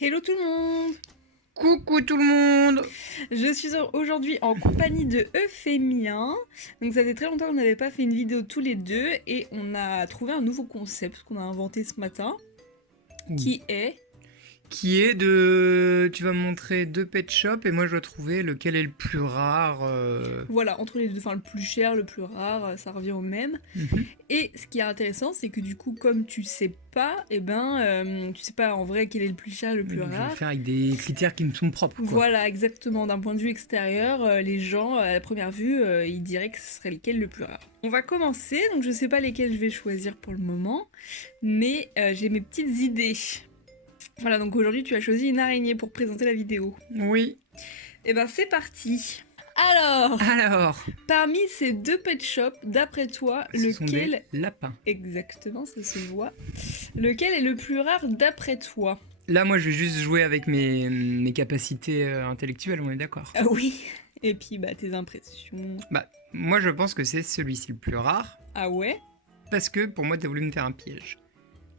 Hello tout le monde! Coucou tout le monde! Je suis aujourd'hui en compagnie de Euphémien. Donc ça faisait très longtemps qu'on n'avait pas fait une vidéo tous les deux et on a trouvé un nouveau concept qu'on a inventé ce matin qui est... Qui est de... Tu vas me montrer deux pet shops et moi je dois trouver lequel est le plus rare. Voilà, entre les deux, enfin le plus cher, le plus rare, ça revient au même. Mhm. Et ce qui est intéressant, c'est que du coup, comme tu sais pas, tu sais pas en vrai quel est le plus cher, le plus Je vais rare. le faire avec des critères qui me sont propres, quoi. Voilà, exactement. D'un point de vue extérieur, les gens, à la première vue, ils diraient que ce serait lequel le plus rare. On va commencer, donc je sais pas lesquels je vais choisir pour le moment, mais j'ai mes petites idées. Voilà, donc aujourd'hui tu as choisi une araignée pour présenter la vidéo. Oui. Et ben c'est parti. Alors, parmi ces deux pet shops, d'après toi, Ce sont lequel... des lapins. Exactement, ça se voit. Lequel est le plus rare d'après toi? Là, moi, je vais juste jouer avec mes capacités intellectuelles, on est d'accord. Ah oui. Et puis bah tes impressions. Bah, moi, je pense que c'est celui-ci le plus rare, Ah ouais? parce que pour moi, t'as voulu me faire un piège.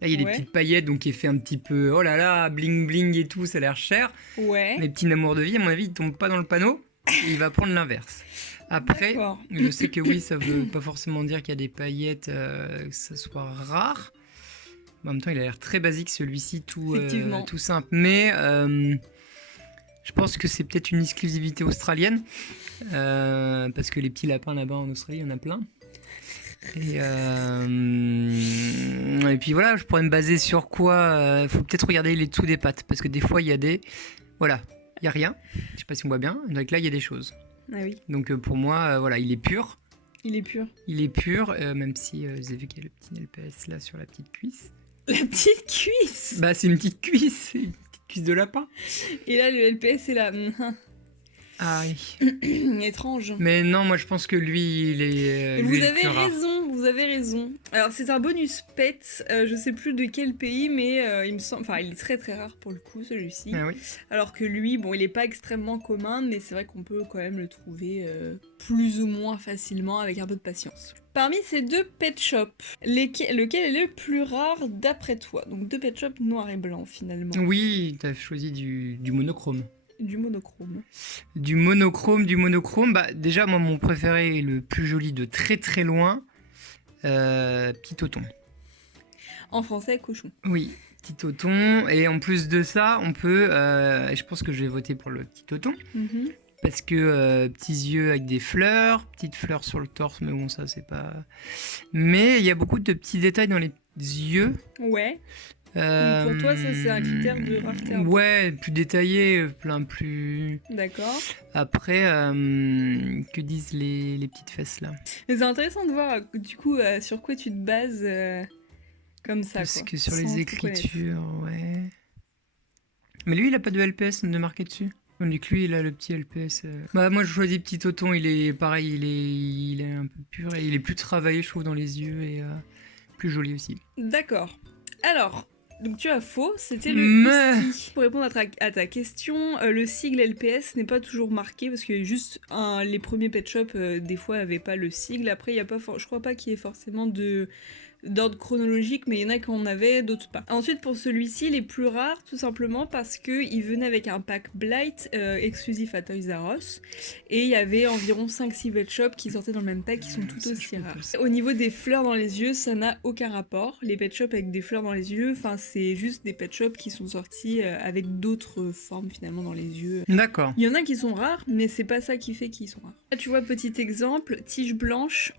Là, il y a des Ouais. petites paillettes, donc qui est fait un petit peu, oh là là, bling bling et tout, ça a l'air cher. Ouais. Les petits amours de vie, à mon avis, il tombe pas dans le panneau, et il va prendre l'inverse. Après, D'accord. je sais que oui, ça veut pas forcément dire qu'il y a des paillettes, que ça soit rare. En même temps, il a l'air très basique celui-ci, Effectivement. tout simple. Mais je pense que c'est peut-être une exclusivité australienne, parce que les petits lapins là-bas en Australie, il y en a plein. Et puis voilà, je pourrais me baser sur quoi. Faut peut-être regarder les dessous des pattes, parce que des fois, il y a des... Voilà, il y a rien. Je sais pas si on voit bien. Donc là, il y a des choses. Ah oui. Donc pour moi, voilà, il est pur. Il est pur. Il est pur, même si vous avez vu qu'il y a le petit LPS là sur la petite cuisse. La petite cuisse. Bah c'est une petite cuisse, une petite cuisse de lapin. Et là le LPS est là. Ah oui. Étrange. Mais non, moi je pense que lui, il est. Vous lui est le avez plus rare. raison, vous avez raison. Alors c'est un bonus pet, je sais plus de quel pays, mais il me semble, enfin il est très très rare pour le coup celui-ci. Ah oui. Alors que lui, bon il est pas extrêmement commun, mais c'est vrai qu'on peut quand même le trouver plus ou moins facilement avec un peu de patience. Parmi ces deux pet shops, lequel est le plus rare d'après toi? Donc deux pet shops noir et blanc finalement. Oui, t'as choisi du monochrome. Du monochrome. Du monochrome. Bah déjà, moi mon préféré est le plus joli de très très loin. Petit Toton. En français, cochon. Oui, petit Toton. Et en plus de ça, on peut. Je pense que je vais voter pour le petit Toton. Mhm. Parce que petits yeux avec des fleurs, petites fleurs sur le torse, mais bon, ça c'est pas. Mais il y a beaucoup de petits détails dans les yeux. Ouais. Donc pour toi, ça c'est un critère de rareté. Ouais, plus détaillé, plein plus. D'accord. Après, que disent les petites fesses là? Mais c'est intéressant de voir du coup sur quoi tu te bases comme ça. Parce quoi, que sur sans les tout écritures, ouais. Mais lui, il a pas de LPS de marqué dessus. Tandis que lui, il a le petit LPS. Bah, moi, je choisis Petit Toton. Il est pareil, il est un peu pur et il est plus travaillé, je trouve, dans les yeux et plus joli aussi. D'accord. Alors, donc tu as faux, c'était le Mais- husky. Pour répondre à ta question, le sigle LPS n'est pas toujours marqué parce que juste les premiers pet shops, des fois, n'avaient pas le sigle. Après, il y a pas, je crois pas qu'il y ait forcément d'ordre chronologique, mais il y en a qui en avaient, d'autres pas. Ensuite, pour celui-ci, il est plus rare, tout simplement parce qu'il venait avec un pack Blight exclusif à Toys R Us, et il y avait environ 5-6 pet shops qui sortaient dans le même pack, qui sont tout ça, aussi je rares. propose. Au niveau des fleurs dans les yeux, ça n'a aucun rapport. Les pet shops avec des fleurs dans les yeux, enfin, c'est juste des pet shops qui sont sortis avec d'autres formes, finalement, dans les yeux. D'accord. Il y en a qui sont rares, mais c'est pas ça qui fait qu'ils sont rares. Là, tu vois, petit exemple, tige blanche.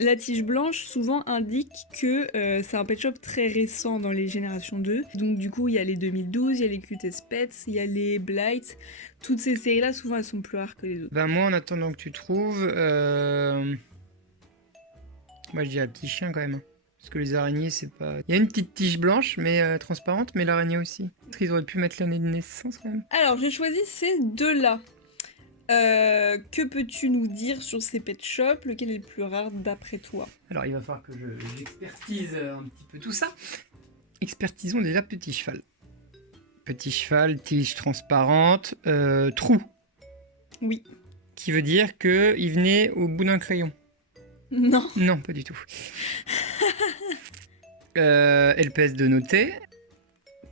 La tige blanche, souvent, indique que c'est un pet shop très récent dans les générations 2. Donc du coup, il y a les 2012, il y a les Cutest Pets, il y a les Blight. Toutes ces séries-là, souvent, elles sont plus rares que les autres. Ben moi, en attendant que tu trouves, moi je dirais petit chien quand même. Parce que les araignées, c'est pas. Il y a une petite tige blanche, mais transparente, mais l'araignée aussi. Ils auraient pu mettre l'année de naissance quand même. Alors, j'ai choisi ces deux-là. Que peux-tu nous dire sur ces pet shops? Lequel est le plus rare d'après toi? Alors il va falloir que j'expertise un petit peu tout ça. Expertisons déjà petit cheval. Petit cheval, tige transparente, trou. Oui. Qui veut dire qu'il venait au bout d'un crayon. Non. Non, pas du tout. LPS de noter.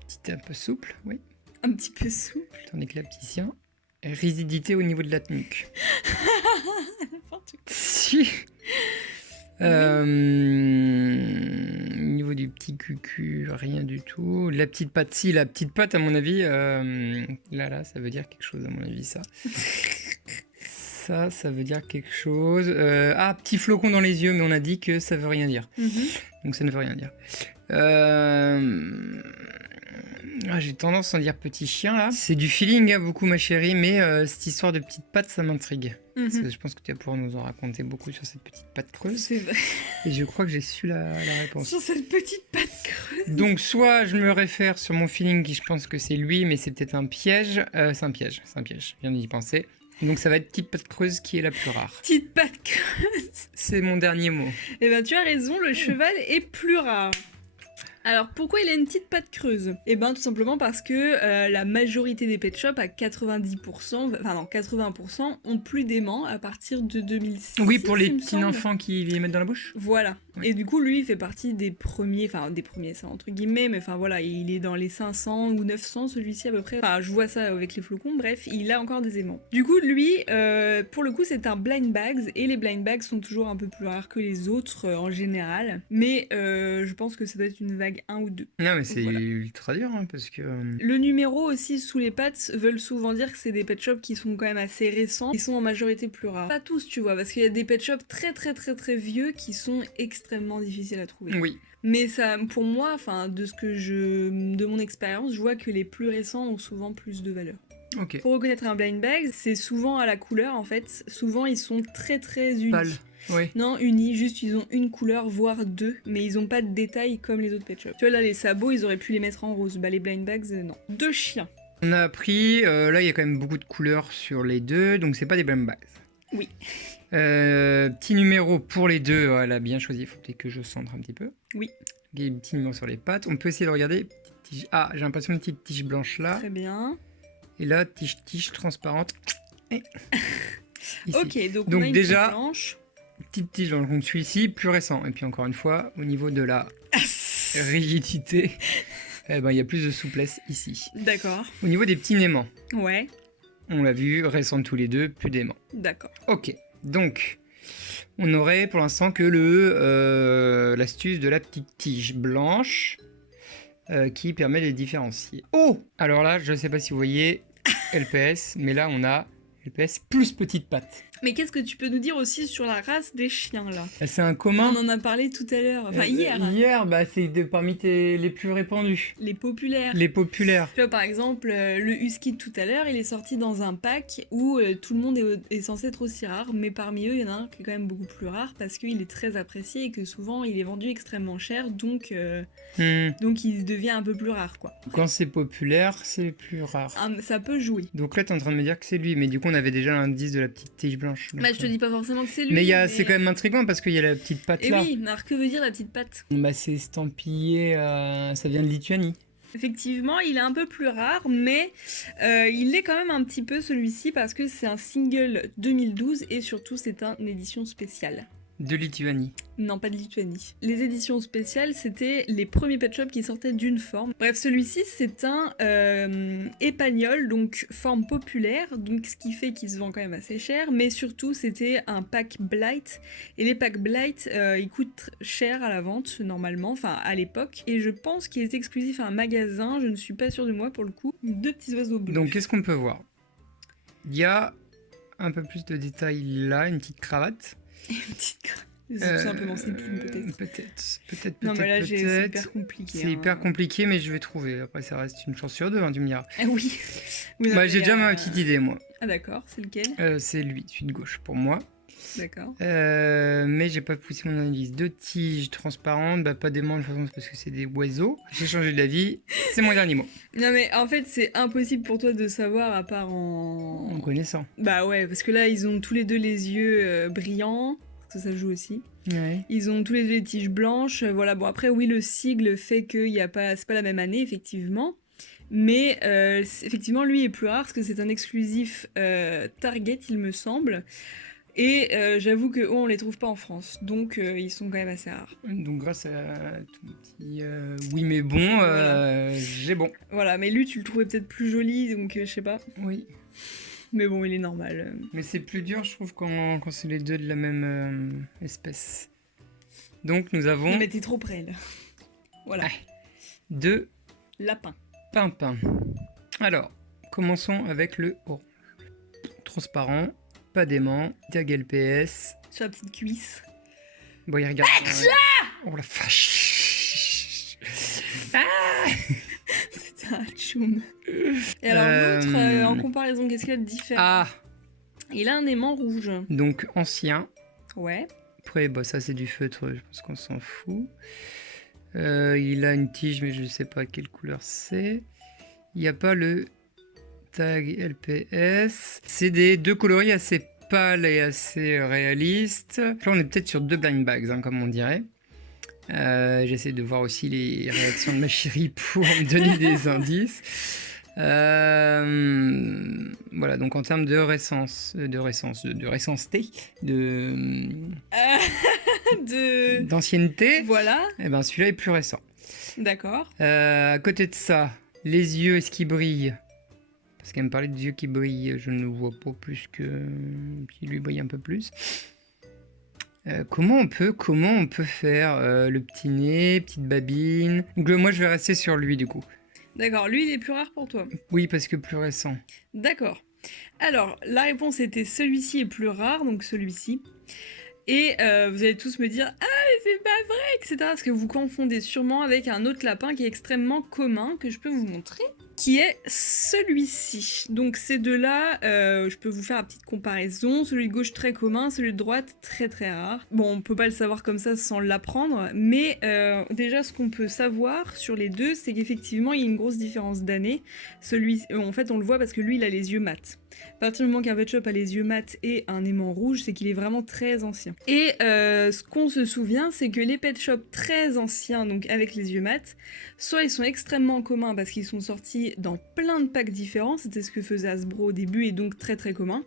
Petit un peu souple, oui. Un petit peu souple. Ton éclapticien. Rigidité au niveau de la nuque. N'importe quoi. Si. Au niveau du petit cucu, rien du tout. La petite patte, si, la petite patte, à mon avis, là, ça veut dire quelque chose, à mon avis, ça. Ça veut dire quelque chose. Petit flocon dans les yeux, mais on a dit que ça veut rien dire. Donc ça ne veut rien dire. J'ai tendance à en dire petit chien, là. C'est du feeling, hein, beaucoup, ma chérie, mais cette histoire de petite patte, ça m'intrigue. Parce que je pense que tu vas pouvoir nous en raconter beaucoup sur cette petite patte creuse. C'est vrai. Et je crois que j'ai su la réponse. Sur cette petite patte creuse. Donc, soit je me réfère sur mon feeling, qui je pense que c'est lui, mais c'est peut-être un piège. C'est un piège, je viens d'y penser. Donc, ça va être petite patte creuse qui est la plus rare. Petite patte creuse. C'est mon dernier mot. Eh ben, tu as raison, le cheval est plus rare. Alors pourquoi il a une petite patte creuse? Eh ben tout simplement parce que la majorité des pet shops à 80% ont plus d'aimants à partir de 2006. Oui, pour les il me petits semble. enfants qui les mettent dans la bouche. Voilà. Ouais. Et du coup lui il fait partie des premiers, ça entre guillemets, mais enfin voilà, il est dans les 500 ou 900 celui-ci à peu près. Enfin je vois ça avec les flocons, bref, il a encore des aimants. Du coup lui, pour le coup c'est un blind bags, et les blind bags sont toujours un peu plus rares que les autres en général. Mais je pense que ça doit être une vague 1 ou 2. Non, mais c'est Voilà. ultra dur, hein, parce que... Le numéro aussi sous les pattes veulent souvent dire que c'est des pet shops qui sont quand même assez récents, qui sont en majorité plus rares. Pas tous, tu vois, parce qu'il y a des pet shops très très très très vieux qui sont extrêmement difficiles à trouver. Oui. Mais ça, pour moi, enfin, de mon expérience, je vois que les plus récents ont souvent plus de valeur. Ok. Pour reconnaître un blind bag, c'est souvent à la couleur en fait. Souvent ils sont très très unis. Pâle. Oui. Non, unis, juste ils ont une couleur, voire deux, mais ils ont pas de détails comme les autres pet shops. Tu vois là, les sabots, ils auraient pu les mettre en rose. Bah les blind bags, non. Deux chiens. On a appris, là il y a quand même beaucoup de couleurs sur les deux, donc c'est pas des blind bags. Oui. Petit numéro pour les deux, elle a bien choisi, il faut peut-être que je centre un petit peu. Oui. Des petits numéros sur les pattes, on peut essayer de regarder. Petite tige. Ah, j'ai l'impression d'une petite tige blanche là. Très bien. Et là, tige transparente. Et... ici. Ok, donc on Donc a une déjà- petite blanche. Petite tige blanche, donc celui-ci plus récent. Et puis encore une fois, au niveau de la rigidité, il y a plus de souplesse ici. D'accord. Au niveau des petits aimants, Ouais, on l'a vu, récents tous les deux, plus d'aimants. d'accord. Ok, donc on aurait pour l'instant que l'astuce de la petite tige blanche qui permet de les différencier. Oh, alors là, je ne sais pas si vous voyez LPS, mais là on a LPS plus petite patte. Mais qu'est-ce que tu peux nous dire aussi sur la race des chiens là? C'est un On commun. en a parlé tout à l'heure, enfin hier. Hier, c'est parmi les plus répandus, Les populaires. les populaires. Tu vois, par exemple, le husky de tout à l'heure, il est sorti dans un pack où tout le monde est censé être aussi rare, mais parmi eux, il y en a un qui est quand même beaucoup plus rare parce qu'il est très apprécié et que souvent il est vendu extrêmement cher, donc il devient un peu plus rare, quoi. Quand c'est populaire, c'est plus rare. Ça peut jouer. Donc là, t'es en train de me dire que c'est lui, mais du coup, on avait déjà l'indice de la petite tige blanche. Donc, Bah, je te dis pas forcément que c'est lui. mais c'est quand même intriguant parce qu'il y a la petite patte Et là. oui, alors que veut dire la petite patte? C'est estampillé, ça vient de Lituanie. Effectivement, il est un peu plus rare, mais il l'est quand même un petit peu celui-ci parce que c'est un single 2012 et surtout c'est une édition spéciale. De Lituanie. Non, pas de Lituanie. Les éditions spéciales, c'était les premiers pet shops qui sortaient d'une forme. Bref, celui-ci, c'est un épagnol, donc forme populaire, donc ce qui fait qu'il se vend quand même assez cher, mais surtout, c'était un pack Blight. Et les packs Blight, ils coûtent cher à la vente, normalement, enfin à l'époque. Et je pense qu'il est exclusif à un magasin, je ne suis pas sûre de moi pour le coup. Deux petits oiseaux bleus. Donc, qu'est-ce qu'on peut voir? Il y a un peu plus de détails là, une petite cravate. Une petite c'est tout simplement ses plumes, peut-être. Peut-être. Non, mais là, c'est hyper compliqué. C'est hyper compliqué, mais je vais trouver. Après, ça reste une chance sur deux, hein, tu me diras. Ah oui. Oui, non, mais J'ai déjà ma petite idée, moi. Ah d'accord, c'est lequel? C'est lui, celui de gauche, pour moi. D'accord. Mais j'ai pas poussé mon analyse. Deux tiges transparentes, pas d'aimants de toute façon, c'est parce que c'est des oiseaux. J'ai changé d'avis, c'est mon dernier mot. Non mais en fait c'est impossible pour toi de savoir à part En connaissant. Bah ouais, parce que là ils ont tous les deux les yeux brillants, parce que ça joue aussi. Ouais. Ils ont tous les deux les tiges blanches, voilà. Bon après oui le sigle fait que c'est pas la même année effectivement. Mais effectivement lui est plus rare parce que c'est un exclusif Target il me semble. Et j'avoue que eux, on les trouve pas en France, donc ils sont quand même assez rares. Donc grâce à ton petit oui mais bon, Voilà. j'ai bon. Voilà, mais lui, tu le trouvais peut-être plus joli, donc je sais pas. Oui. Mais bon, il est normal. Mais c'est plus dur, je trouve, quand c'est les deux de la même espèce. Donc nous avons Non, mais t'es trop près, là. Voilà. Ah. 2 Lapin. pimpins. Alors, commençons avec le orange. Transparent, pas d'aimant, tag LPS. Sur la petite cuisse. Bon, il regarde. Oh la vache. Ah C'était un tchoum. Et alors l'autre, en comparaison, qu'est-ce qu'il a de différent? Ah, Il a un aimant rouge. donc ancien. Ouais. Après, bah, ça c'est du feutre, je pense qu'on s'en fout. Il a une tige, mais je ne sais pas quelle couleur c'est. Il n'y a pas le tag LPS. C'est des deux coloris assez pâles et assez réalistes. Là, on est peut-être sur 2 blind bags, hein, comme on dirait. J'essaie de voir aussi les réactions de ma chérie pour me donner des indices. Voilà, donc en termes de récenseté, d'ancienneté, Voilà. eh ben celui-là est plus récent. D'accord. À côté de ça, les yeux, est-ce qu'ils brillent? Parce qu'elle me parlait des yeux qui brillent, je ne vois pas plus que... Puis lui brille un peu plus. Comment on peut faire le petit nez, petite babine. Donc moi je vais rester sur lui du coup. D'accord. Lui, il est plus rare pour toi. Oui, parce que plus récent. D'accord. Alors, la réponse était celui-ci est plus rare, donc celui-ci. Et vous allez tous me dire « Ah, mais c'est pas vrai !» etc. Parce que vous confondez sûrement avec un autre lapin qui est extrêmement commun, que je peux vous montrer, qui est celui-ci. Donc ces deux-là, je peux vous faire une petite comparaison. Celui de gauche très commun, celui de droite très très rare. Bon, on peut pas le savoir comme ça sans l'apprendre, mais déjà ce qu'on peut savoir sur les deux, c'est qu'effectivement il y a une grosse différence d'année. En fait, on le voit parce que lui, il a les yeux mat. À partir du moment qu'un pet shop a les yeux mat et un aimant rouge, c'est qu'il est vraiment très ancien. Et ce qu'on se souvient, c'est que les pet shops très anciens, donc avec les yeux mat, soit ils sont extrêmement communs parce qu'ils sont sortis dans plein de packs différents, c'était ce que faisait Hasbro au début et donc très très communs,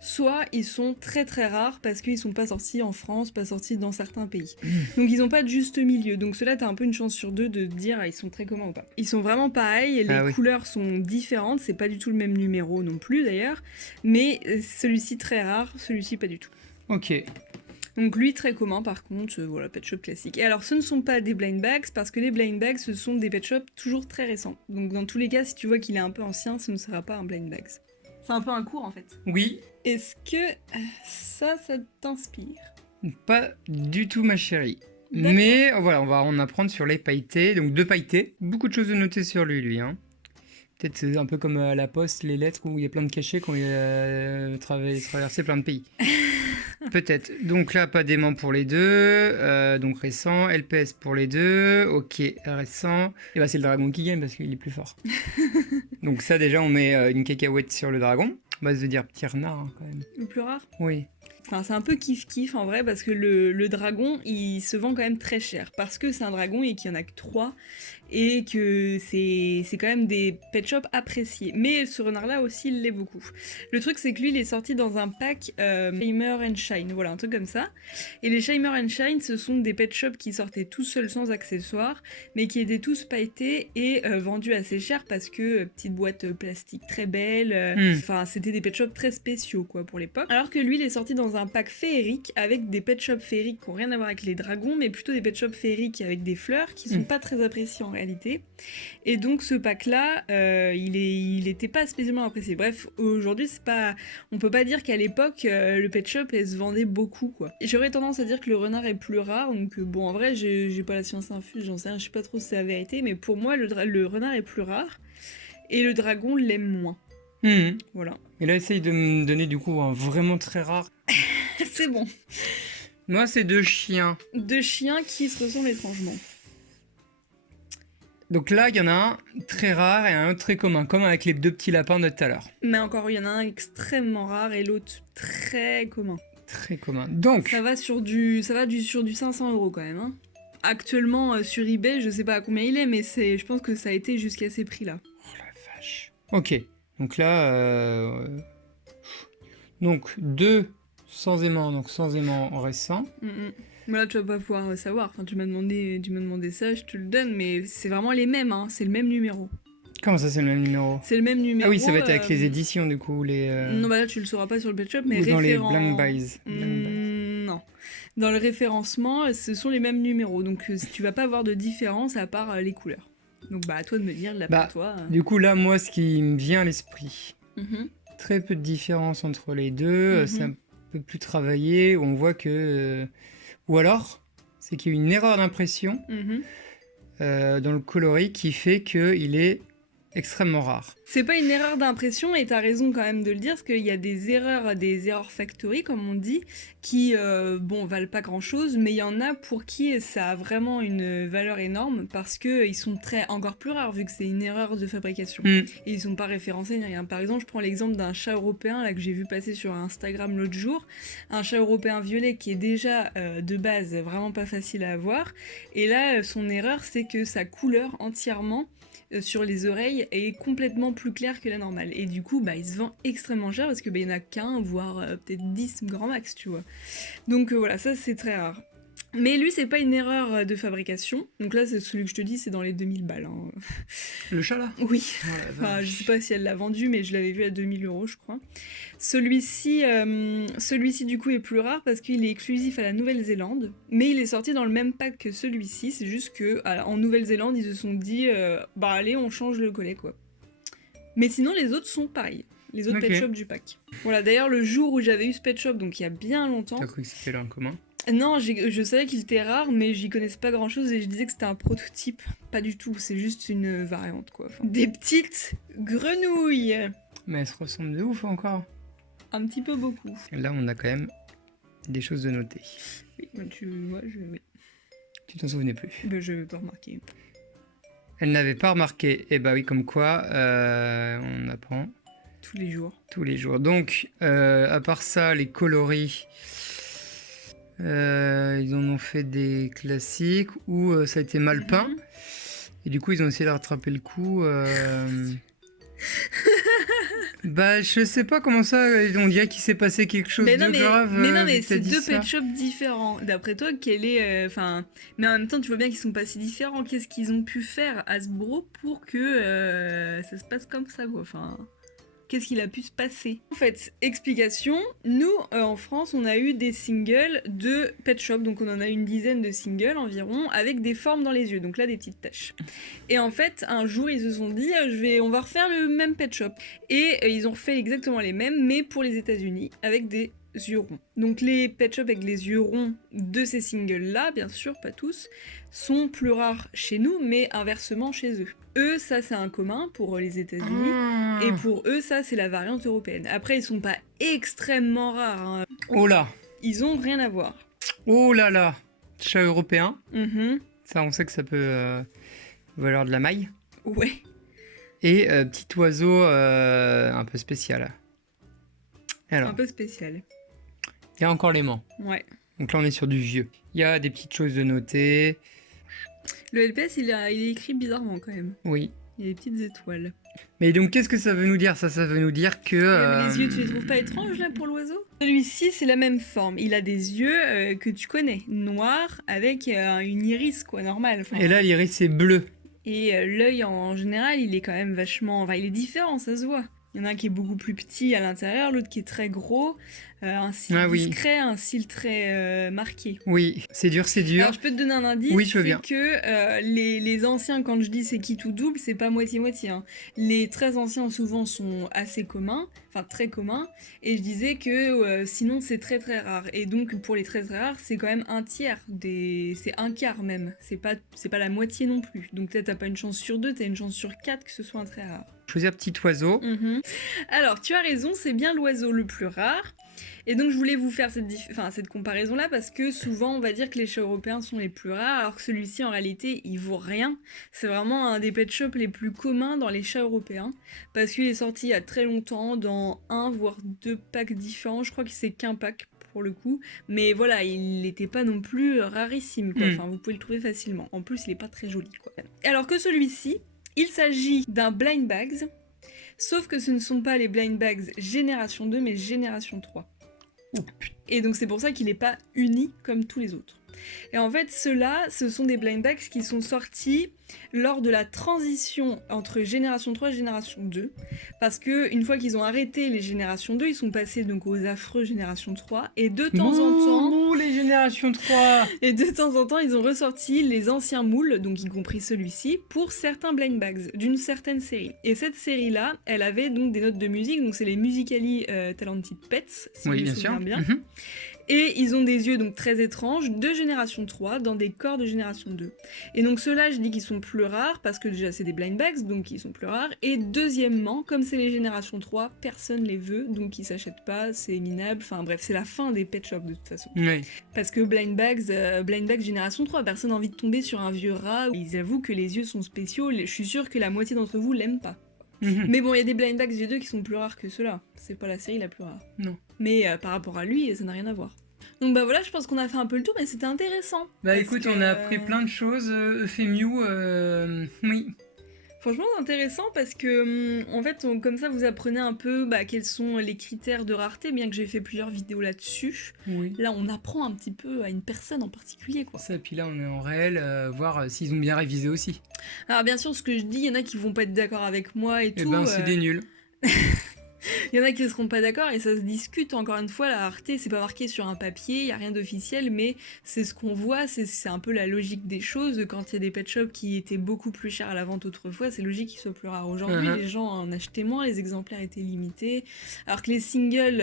soit ils sont très très rares parce qu'ils sont pas sortis en France, pas sortis dans certains pays. Donc ils ont pas de juste milieu, donc cela t'as un peu une chance sur deux de te dire ils sont très communs ou pas. Ils sont vraiment pareils, les couleurs sont différentes, c'est pas du tout le même numéro non plus d'ailleurs, mais celui-ci très rare, celui-ci pas du tout. Ok. Donc lui très commun par contre, voilà, pet shop classique. Et alors ce ne sont pas des blind bags parce que les blind bags ce sont des pet shops toujours très récents. Donc dans tous les cas si tu vois qu'il est un peu ancien, ce ne sera pas un blind bags. C'est un peu un cours en fait. Oui. Est-ce que ça t'inspire? Pas du tout ma chérie. Mais voilà, on va en apprendre sur les pailletés. Donc 2 pailletés. Beaucoup de choses à noter sur lui hein. Peut-être c'est un peu comme à la poste, les lettres où il y a plein de cachets quand il a traversé plein de pays. Peut-être. Donc là, pas d'aimant pour les deux. Donc récent. LPS pour les deux. Ok, récent. Et bah c'est le dragon qui gagne parce qu'il est plus fort. Donc ça déjà, on met une cacahuète sur le dragon. On va se dire petit renard hein, quand même. Le plus rare? Oui. Enfin, c'est un peu kiff-kiff en vrai parce que le dragon il se vend quand même très cher parce que c'est un dragon et qu'il y en a que 3 et que c'est quand même des pet shops appréciés. Mais ce renard là aussi il l'est beaucoup. Le truc c'est que lui il est sorti dans un pack Shimmer and Shine, voilà un truc comme ça. Et les Shimmer and Shine ce sont des pet shops qui sortaient tout seuls sans accessoires mais qui étaient tous pailletés et vendus assez cher parce que petite boîte plastique très belle. Enfin c'était des pet shops très spéciaux quoi pour l'époque. Alors que lui il est sorti dans un pack féerique avec des pet shops féeriques qui n'ont rien à voir avec les dragons, mais plutôt des pet shops féeriques avec des fleurs qui sont pas très appréciées en réalité. Et donc ce pack-là, il était pas spécialement apprécié. Bref, aujourd'hui, on peut pas dire qu'à l'époque, le pet shop elle se vendait beaucoup, quoi. Et j'aurais tendance à dire que le renard est plus rare, donc bon, en vrai, j'ai pas la science infuse, j'en sais rien, je sais pas trop si c'est la vérité, mais pour moi, le renard est plus rare, et le dragon l'aime moins. Voilà. Et là, essaye de me donner du coup un vraiment très rare. C'est bon. Moi, c'est 2 chiens. 2 chiens qui se ressemblent étrangement. Donc là, il y en a un très rare et un autre très commun, comme avec les 2 petits lapins de tout à l'heure. Mais encore, il y en a un extrêmement rare et l'autre très commun. Très commun. Donc... Ça va sur du 500 € quand même. Hein. Actuellement, sur eBay, je sais pas à combien il est, mais je pense que ça a été jusqu'à ces prix-là. Oh la vache. Ok. Donc là... Donc 2 sans aimant, donc sans aimant récent. Mais là, tu vas pas pouvoir savoir. Enfin, tu m'as demandé ça, je te le donne, mais c'est vraiment les mêmes, hein. C'est le même numéro. Comment ça, c'est le même numéro? C'est le même numéro. Ah oui, ça va être avec les éditions, du coup, Non, bah là, tu le sauras pas sur le Pet Shop, mais ou dans les référent... blind buys. Non. Dans le référencement, ce sont les mêmes numéros, donc tu vas pas avoir de différence à part les couleurs. Donc bah à toi de me dire, d'après toi... Du coup, là, moi, ce qui me vient à l'esprit, Mhm. très peu de différence entre les deux, c'est un peu plus travaillé, on voit que... ou alors, c'est qu'il y a une erreur d'impression dans le coloris qui fait qu'il est extrêmement rare. C'est pas une erreur d'impression, et t'as raison quand même de le dire, parce qu'il y a des erreurs factory, comme on dit, qui, valent pas grand-chose, mais il y en a pour qui ça a vraiment une valeur énorme, parce qu'ils sont encore plus rares, vu que c'est une erreur de fabrication. Et ils sont pas référencés ni rien. Par exemple, je prends l'exemple d'un chat européen, là, que j'ai vu passer sur Instagram l'autre jour, un chat européen violet qui est déjà, de base, vraiment pas facile à avoir, et là, son erreur, c'est que sa couleur entièrement sur les oreilles est complètement plus claire que la normale. Et du coup, il se vend extrêmement cher parce que il y en a qu'un, voire peut-être 10 grand max, tu vois. Donc voilà, ça c'est très rare. Mais lui, c'est pas une erreur de fabrication. Donc là, c'est celui que je te dis, c'est dans les 2000 balles. Hein. Le chat là? Oui. Enfin, je sais pas si elle l'a vendu, mais je l'avais vu à 2000 €, je crois. Celui-ci, du coup, est plus rare parce qu'il est exclusif à la Nouvelle-Zélande, mais il est sorti dans le même pack que celui-ci. C'est juste que en Nouvelle-Zélande, ils se sont dit, allez, on change le collet, quoi. Mais sinon, les autres sont pareils. Les autres pet shops du pack. Voilà, d'ailleurs, le jour où j'avais eu ce pet shop, donc il y a bien longtemps... T'as cru que c'était là en commun? Non, je savais qu'il était rare, mais j'y connaissais pas grand-chose et je disais que c'était un prototype. Pas du tout, c'est juste une variante, quoi. Enfin, des petites grenouilles. Mais elles se ressemblent de ouf encore. Un petit peu beaucoup. Et là, on a quand même des choses de noter. Oui, tu vois, oui. Tu t'en souvenais plus? Je vais pas remarquer. Elle n'avait pas remarqué. Eh bah oui, comme quoi, on apprend. Tous les jours. Tous les jours. Donc, à part ça, les coloris... ils en ont fait des classiques où ça a été mal peint et du coup ils ont essayé de rattraper le coup. Je sais pas comment ça, on dirait qu'il s'est passé quelque chose de grave. Mais non, mais c'est deux pet shops différents. D'après toi, quel est... mais en même temps, tu vois bien qu'ils sont pas si différents. Qu'est-ce qu'ils ont pu faire Hasbro pour que ça se passe comme ça, quoi. Enfin... Qu'est-ce qu'il a pu se passer? En fait, explication, nous, en France, on a eu des singles de Pet Shop, donc on en a une dizaine de singles environ, avec des formes dans les yeux, donc là, des petites taches. Et en fait, un jour, ils se sont dit, on va refaire le même Pet Shop. Et ils ont refait exactement les mêmes, mais pour les États-Unis, avec des yeux ronds. Donc les Pet Shop avec les yeux ronds de ces singles-là, bien sûr, pas tous, sont plus rares chez nous, mais inversement chez eux. Eux, ça c'est un commun pour les États-Unis, et pour eux, ça c'est la variante européenne. Après, ils sont pas extrêmement rares. Hein. Oh là! Ils ont rien à voir. Oh là là! Chat européen. Ça, on sait que ça peut valoir de la maille. Ouais. Et petit oiseau un peu spécial. Alors, un peu spécial. Il y a encore l'aimant. Ouais. Donc là, on est sur du vieux. Il y a des petites choses de noter. Le LPS, il est écrit bizarrement quand même. Oui. Il y a des petites étoiles. Mais donc, qu'est-ce que ça veut nous dire? Ça veut nous dire que... Mais les yeux, tu les trouves pas étranges, là, pour l'oiseau? Celui-ci, c'est la même forme. Il a des yeux que tu connais. Noirs, avec une iris, quoi, normale. Enfin, et là, l'iris est bleu. Et l'œil, en général, il est quand même vachement... Enfin, il est différent, ça se voit. Il y en a un qui est beaucoup plus petit à l'intérieur, l'autre qui est très gros, un cil discret, un cil très marqué. Oui, c'est dur, c'est dur. Alors je peux te donner un indice, oui, je veux bien. Que les anciens, quand je dis c'est kit ou double, c'est pas moitié-moitié. Hein. Les très anciens souvent sont assez communs, enfin très communs, et je disais que sinon c'est très très rare. Et donc pour les très très rares, c'est quand même un tiers, c'est un quart même, c'est pas la moitié non plus. Donc peut-être t'as pas une chance sur 2, t'as une chance sur 4 que ce soit un très rare. Choisir petit oiseau. Alors, tu as raison, c'est bien l'oiseau le plus rare. Et donc, je voulais vous faire cette comparaison-là parce que souvent, on va dire que les chats européens sont les plus rares, alors que celui-ci, en réalité, il vaut rien. C'est vraiment un des pet shops les plus communs dans les chats européens parce qu'il est sorti il y a très longtemps dans 1 voire 2 packs différents. Je crois que c'est qu'un pack pour le coup. Mais voilà, il n'était pas non plus rarissime, quoi. Enfin, vous pouvez le trouver facilement. En plus, il n'est pas très joli, quoi. Alors que celui-ci... Il s'agit d'un blind bags, sauf que ce ne sont pas les blind bags génération 2, mais génération 3. Oh putain. Et donc c'est pour ça qu'il n'est pas uni comme tous les autres. Et en fait, ceux-là, ce sont des blind bags qui sont sortis lors de la transition entre Génération 3 et Génération 2. Parce que une fois qu'ils ont arrêté les Générations 2, ils sont passés donc aux affreux Génération 3. Et de temps en temps... les générations 3. Et de temps en temps, ils ont ressorti les anciens moules, donc y compris celui-ci, pour certains blind bags d'une certaine série. Et cette série-là, elle avait donc des notes de musique, donc c'est les Musically Talented Pets, si Oui, je me bien souviens sûr. bien. Et ils ont des yeux donc très étranges de Génération 3 dans des corps de Génération 2. Et donc ceux-là, je dis qu'ils sont plus rares parce que déjà c'est des blind bags, donc ils sont plus rares. Et deuxièmement, comme c'est les Génération 3, personne les veut, donc ils s'achètent pas, c'est minable. Enfin bref, c'est la fin des pet shops de toute façon. Oui. Parce que blind bags Génération 3, personne n'a envie de tomber sur un vieux rat. Ils avouent que les yeux sont spéciaux, je suis sûre que la moitié d'entre vous l'aiment pas. Mais bon, il y a des blind bags G2 qui sont plus rares que ceux-là. C'est pas la série la plus rare. Non. Mais par rapport à lui, ça n'a rien à voir. Donc bah voilà, je pense qu'on a fait un peu le tour, mais c'était intéressant. Bah écoute, on a appris plein de choses. Euphémiou, oui. Franchement, c'est intéressant parce que, en fait, comme ça, vous apprenez un peu quels sont les critères de rareté, bien que j'ai fait plusieurs vidéos là-dessus. Oui. Là, on apprend un petit peu à une personne en particulier, quoi. Ça, puis là, on est en réel, voir s'ils ont bien révisé aussi. Alors bien sûr, ce que je dis, il y en a qui vont pas être d'accord avec moi et tout. Eh ben, c'est des nuls. Il y en a qui ne seront pas d'accord et ça se discute, encore une fois, la rareté, c'est pas marqué sur un papier, il n'y a rien d'officiel, mais c'est ce qu'on voit, c'est un peu la logique des choses. Quand il y a des pet shops qui étaient beaucoup plus chers à la vente autrefois, c'est logique qu'ils soient plus rares. Aujourd'hui, les gens en achetaient moins, les exemplaires étaient limités, alors que les singles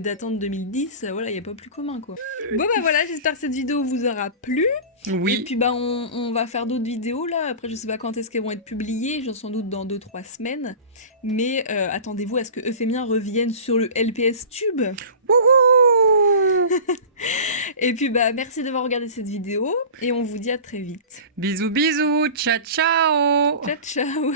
datant de 2010, voilà, il n'y a pas plus commun, quoi. Bon bah voilà, j'espère que cette vidéo vous aura plu. Oui. Et puis on va faire d'autres vidéos là, après je sais pas quand est-ce qu'elles vont être publiées, j'en sans doute dans 2-3 semaines, mais attendez-vous à ce que Euphémien revienne sur le LPS Tube. Wouhou. Et puis merci d'avoir regardé cette vidéo, et on vous dit à très vite. Bisous, bisous, ciao, ciao. Ciao ciao.